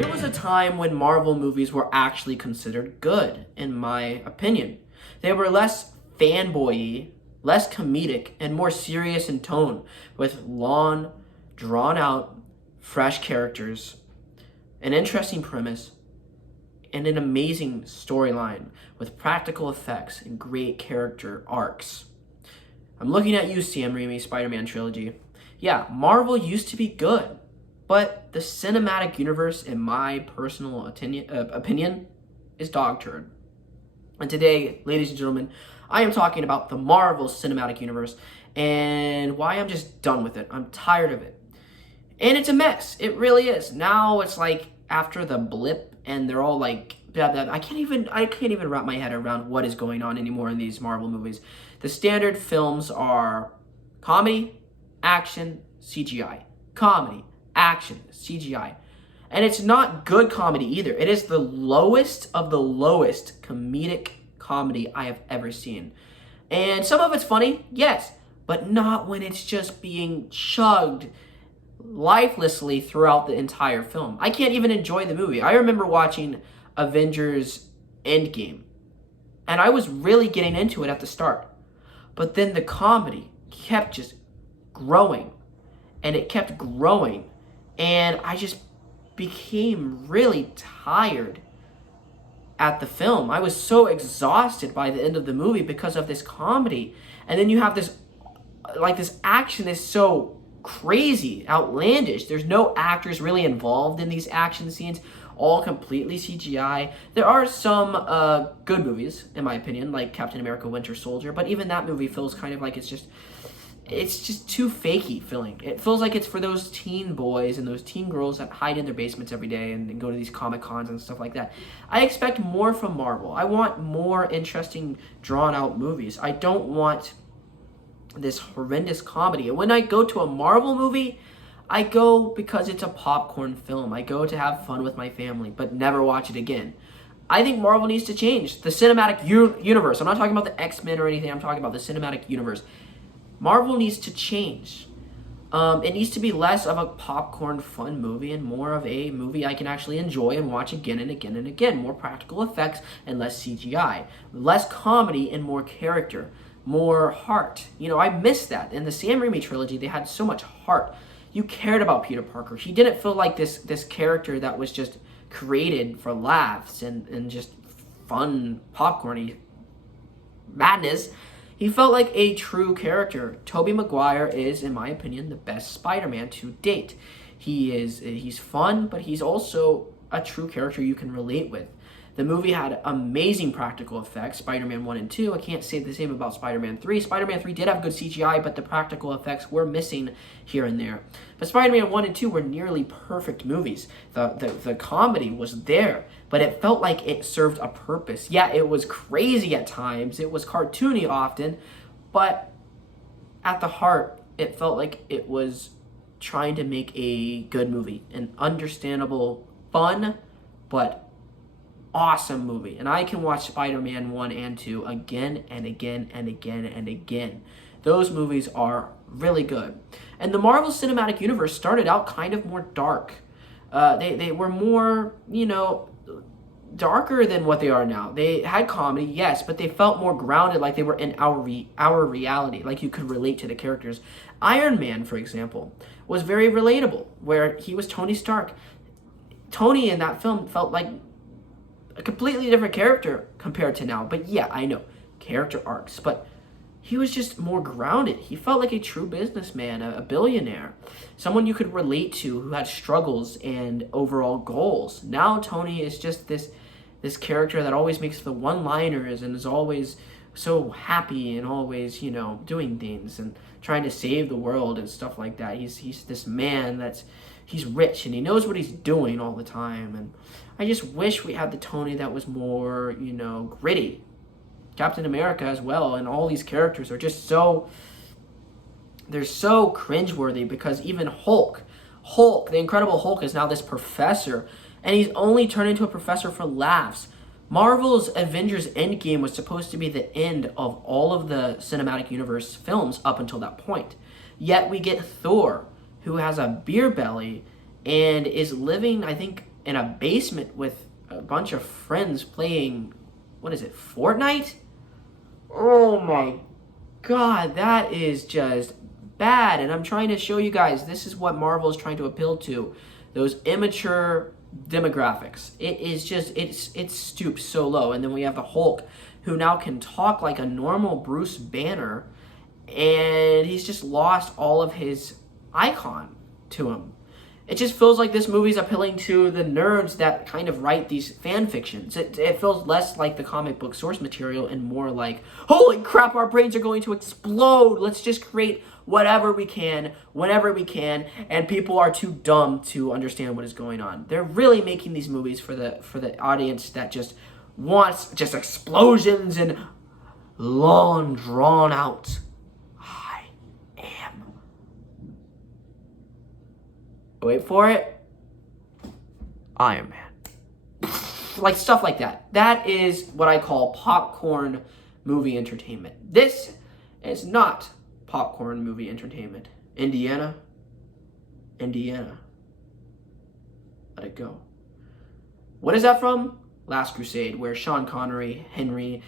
There was a time when Marvel movies were actually considered good, in my opinion. They were less fanboy-y, less comedic, and more serious in tone, with long, drawn-out, fresh characters, an interesting premise, and an amazing storyline with practical effects and great character arcs. I'm looking at you, Sam Raimi Spider-Man trilogy. Yeah, Marvel used to be good, but the cinematic universe, in my personal opinion, is dog turd. And today, ladies and gentlemen, I am talking about the Marvel Cinematic Universe and why I'm just done with it. I'm tired of it. And it's a mess. It really is. Now it's like after the blip and they're all like, blah, blah, I can't even wrap my head around what is going on anymore in these Marvel movies. The standard films are comedy, action, CGI. Comedy, action, CGI. And it's not good comedy either. It is the lowest of the lowest comedic comedy I have ever seen. And some of it's funny, yes, but not when it's just being chugged lifelessly throughout the entire film. I can't even enjoy the movie. I remember watching Avengers Endgame, and I was really getting into it at the start. But then the comedy kept just growing, and it kept growing, and I just became really tired at the film. I was so exhausted by the end of the movie because of this comedy. And then you have this action is so crazy, outlandish. There's no actors really involved in these action scenes, all completely CGI. There are some good movies, in my opinion, like Captain America Winter Soldier, but even that movie feels kind of like it's just too fakey feeling. It feels like it's for those teen boys and those teen girls that hide in their basements every day and go to these Comic Cons and stuff like that. I expect more from Marvel. I want more interesting, drawn out movies. I don't want this horrendous comedy. And when I go to a Marvel movie, I go because it's a popcorn film. I go to have fun with my family, but never watch it again. I think Marvel needs to change the cinematic universe. I'm not talking about the X-Men or anything. I'm talking about the cinematic universe. Marvel needs to change. It needs to be less of a popcorn fun movie and more of a movie I can actually enjoy and watch again and again and again. More practical effects and less CGI. Less comedy and more character. More heart. I miss that. In the Sam Raimi trilogy, they had so much heart. You cared about Peter Parker. He didn't feel like this character that was just created for laughs and just fun popcorny madness. He felt like a true character. Tobey Maguire is, in my opinion, the best Spider-Man to date. He's fun, but he's also a true character you can relate with. The movie had amazing practical effects, Spider-Man 1 and 2. I can't say the same about Spider-Man 3. Spider-Man 3 did have good CGI, but the practical effects were missing here and there. But Spider-Man 1 and 2 were nearly perfect movies. The comedy was there, but it felt like it served a purpose. Yeah, it was crazy at times. It was cartoony often, but at the heart, it felt like it was trying to make a good movie. An understandable, fun, but awesome movie. And I can watch Spider-Man 1 and 2 again and again and again and again. Those movies are really good. And the Marvel Cinematic Universe started out kind of more dark. They were more, darker than what they are now. They had comedy, yes, but they felt more grounded, like they were in our reality, like you could relate to the characters. Iron Man, for example, was very relatable, where he was Tony Stark. Tony in that film felt like a completely different character compared to now. But yeah, I know, character arcs, but he was just more grounded. He felt like a true businessman, a billionaire, someone you could relate to who had struggles and overall goals. Now Tony is just this character that always makes the one-liners and is always so happy and always, doing things and trying to save the world and stuff like that. He's this man he's rich and he knows what he's doing all the time. And I just wish we had the Tony that was more, gritty. Captain America as well, and all these characters are just they're so cringeworthy because even Hulk, the Incredible Hulk is now this professor, and he's only turned into a professor for laughs. Marvel's Avengers Endgame was supposed to be the end of all of the cinematic universe films up until that point. Yet we get Thor, who has a beer belly and is living, I think, in a basement with a bunch of friends playing, what is it, Fortnite? Oh my God, that is just bad. And I'm trying to show you guys, this is what Marvel is trying to appeal to. Those immature demographics. It is just, it stoops so low. And then we have the Hulk, who now can talk like a normal Bruce Banner, and he's just lost all of his icon to him. It just feels like this movie's appealing to the nerds that kind of write these fan fictions. It feels less like the comic book source material and more like, holy crap, our brains are going to explode. Let's just create whatever we can, whenever we can, and people are too dumb to understand what is going on. They're really making these movies for the audience that just wants just explosions and long drawn out. Wait for it. Iron Man. Like stuff like that. That is what I call popcorn movie entertainment. This is not popcorn movie entertainment. Indiana. Let it go. What is that from? Last Crusade, where Sean Connery, Henry,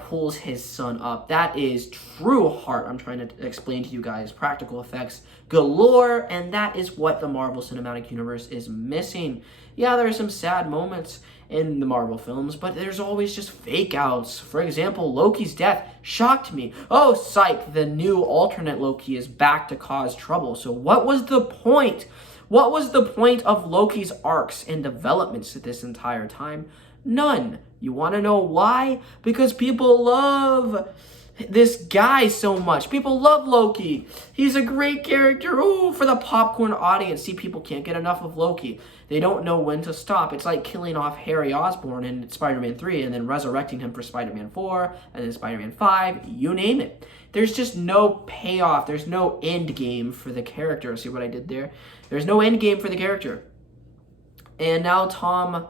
pulls his son up. That is true heart. I'm trying to explain to you guys. Practical effects galore, and that is what the Marvel Cinematic Universe is missing. Yeah, there are some sad moments in the Marvel films, but there's always just fake outs. For example, Loki's death shocked me. Oh, psych, the new alternate Loki is back to cause trouble. So what was the point? What was the point of Loki's arcs and developments this entire time? None. You want to know why? Because people love this guy so much. People love Loki. He's a great character. Ooh, for the popcorn audience. See, people can't get enough of Loki. They don't know when to stop. It's like killing off Harry Osborn in Spider-Man 3 and then resurrecting him for Spider-Man 4 and then Spider-Man 5. You name it. There's just no payoff. There's no end game for the character. See what I did there? There's no end game for the character. And now Tom...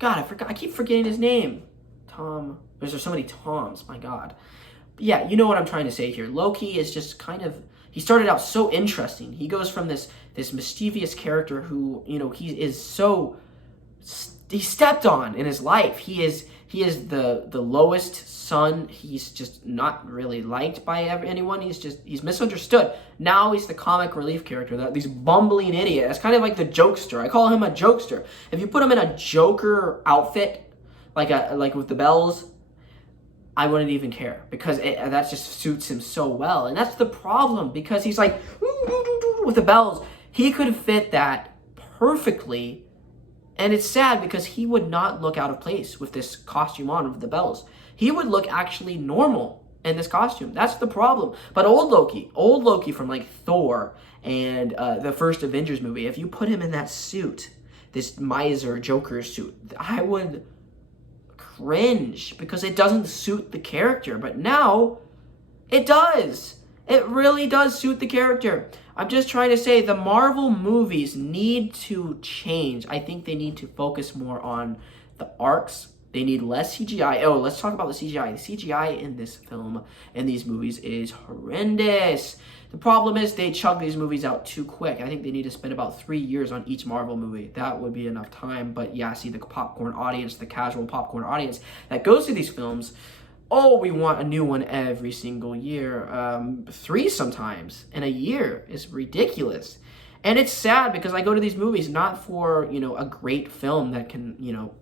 God, I keep forgetting his name. Tom. There's so many Toms. My God. But yeah, you know what I'm trying to say here. Loki is just kind of... He started out so interesting. He goes from this mischievous character who, you know, he is so... He stepped on in his life. He is the lowest son. He's just not really liked by anyone. He's misunderstood. Now he's the comic relief character, he's bumbling idiot. That's kind of like the jokester. I call him a jokester. If you put him in a Joker outfit, like with the bells, I wouldn't even care, because that just suits him so well. And that's the problem, because he's like with the bells. He could fit that perfectly. And it's sad because he would not look out of place with this costume on with the bells. He would look actually normal in this costume. That's the problem. But old Loki from like Thor and the first Avengers movie, if you put him in that suit, this miser Joker suit, I would cringe because it doesn't suit the character. But now it does. It really does suit the character. I'm just trying to say the Marvel movies need to change. I think they need to focus more on the arcs. They need less CGI. Oh, let's talk about the CGI. The CGI in this film and these movies is horrendous. The problem is they chug these movies out too quick. I think they need to spend about 3 years on each Marvel movie. That would be enough time. But yeah, see, the popcorn audience, the casual popcorn audience that goes to these films, oh, we want a new one every single year. 3 sometimes in a year is ridiculous. And it's sad because I go to these movies not for, you know, a great film that can, you know,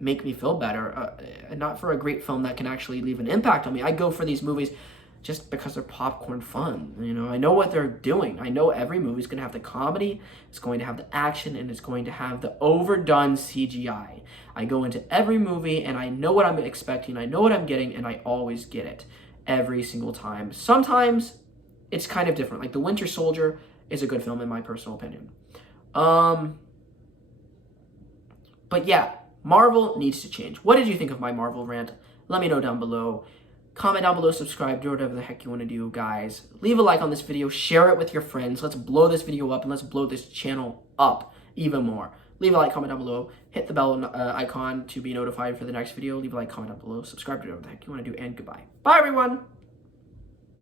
make me feel better. Not for a great film that can actually leave an impact on me. I go for these movies just because they're popcorn fun. You know, I know what they're doing. I know every movie's going to have the comedy, it's going to have the action, and it's going to have the overdone CGI. I go into every movie and I know what I'm expecting, I know what I'm getting, and I always get it every single time. Sometimes it's kind of different. Like The Winter Soldier is a good film in my personal opinion. But yeah, Marvel needs to change. What did you think of my Marvel rant? Let me know down below. Comment down below, subscribe, do whatever the heck you want to do, guys. Leave a like on this video, share it with your friends. Let's blow this video up and let's blow this channel up even more. Leave a like, comment down below, hit the bell icon to be notified for the next video. Leave a like, comment down below, subscribe to whatever the heck you want to do, and goodbye. Bye, everyone!